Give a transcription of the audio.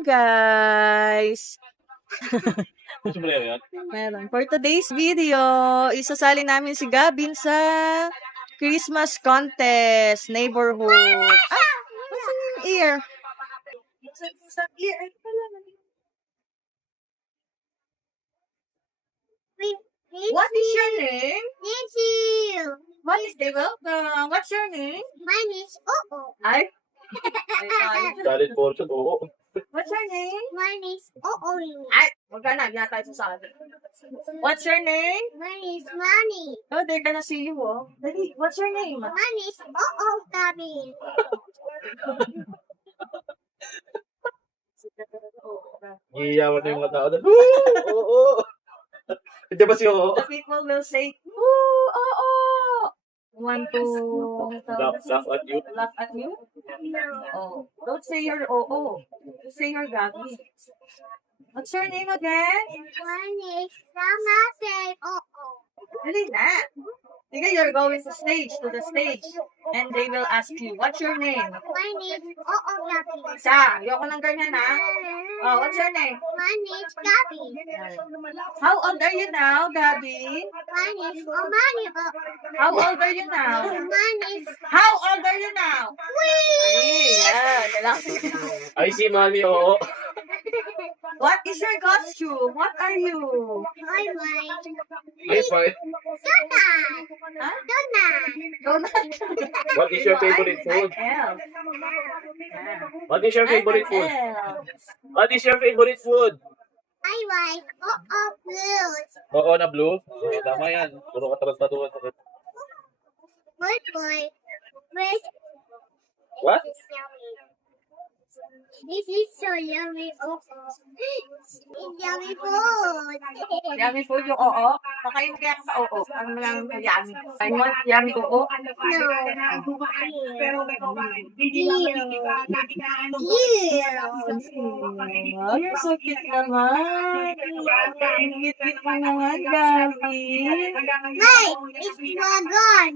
Guys, meron. For today's video, isasali namin si Gabin sa Christmas contest, neighborhood. Ah, what's in your ear? Sa ear, ay pala. What is your name? Nancy. What is the welcome? What's your name? Mine is Oo. Ay, Solid portion, oo. what's your name? Mine is Oo. Ay, wag ka na, yata tayo sa sabi. What's your name? Mine is Money. Oh, they're gonna see you, oh. Dali, what's your name? Mine is Oo, Gabi. Iiyawan na yung mga tao doon. Oo! Hindi ba si oo? The people will say, "Woo, oh. Want to Laugh at you. laugh at you? Oh, don't say your oh. Say your Gabi. What's your name again? Mine is Mama said Oo. Dali na. Sige, you're going to the stage. And they will ask you, what's your name? Mine is Oo, Gabi. Sa, ayoko ng ganyan ha. Oh, what's your name? Mine is Gabi. How old are you now, Gabi? Mine is Omani Oo. How old are you now? Mine is How old are you now? Yeah, Ay, si Mami, oo. What is your costume? What are you? Bye bye. Ay, fine. Donut. Huh? Donut. Donut. What is your favorite food? I'm Elf. What is your favorite I'm food? Elf. What is your favorite food? I like Oo blues. Oo na blue. Oo, tama yan. Puro ka tarantatuan sa Good boy. Where's What? this yummy? This is so yummy. Oh, it's yummy food. Yummy food yung oo. Pakain kaya sa oo. Ano lang yummy. I want yummy oo. No. Yeah. Oh, you're so cute naman. Cute mo naman, Gabi. Hey, it's dragon.